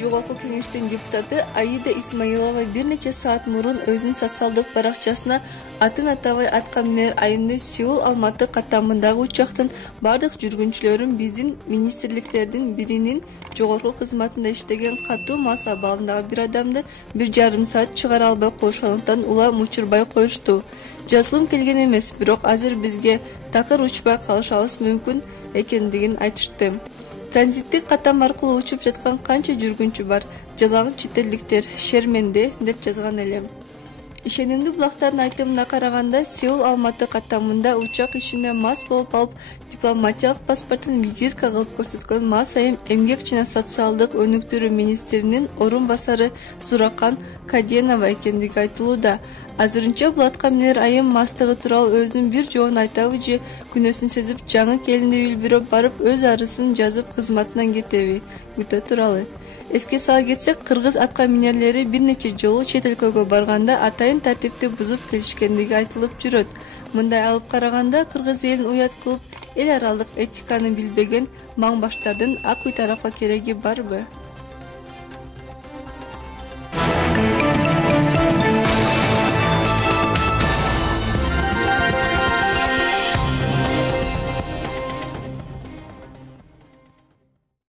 Жогорку кеңештин депутаты Аида Исмаилова бир нече саат мурун өзүнүн социалдык баракчасына атын атабай аткан Минер айымды Сеул Алматы каттамындагы учактын бардык жүргүнчүлөрүн биздин министрликтердин биринин жогорку кызматында иштеген катуу мас абалындагы бир адамды 1,5 саат чыгара албай коюшкандыктан улам учурбай коюшту. Жазгым келген эмес, бирок азыр бизге такыр учпай калышыбыз мүмкүн экендигин айтышты. Транзиттик каттам аркылуу учуп жаткан канча жүргүнчү бар, жалаң чет элдиктер шерменде деп жазган элем. Ишенимдүү булактардын айтымына караганда, Сеул Алматы каттамында учак ишинде мас болуп алып, дипломатиялык паспортун визитка кылып көрсөткөн мас айым эмгек жана социалдык өнүктүрүү министринин орун басары Зуракан Каденова экендиги айтылууда. Азырынча бул аткан Минер айым мастыгы тууралуу өзүнүн бир жоон айтабы же күнөөсүн сезип жаңы келинди үлбүрөп барып өз арызын жазып кызматынан кетеби күтө туралы. Эске сала кетсек, кыргыз аткан минерлери бир нече жолу чет өлкөгө барганда атайын тартипти бузуп келишкендиги айтылып жүрөт. Мындай алып караганда кыргыз элин уят кылып, эл аралык этиканы билбеген маң баштардын ак үй тарапка кереги барбы?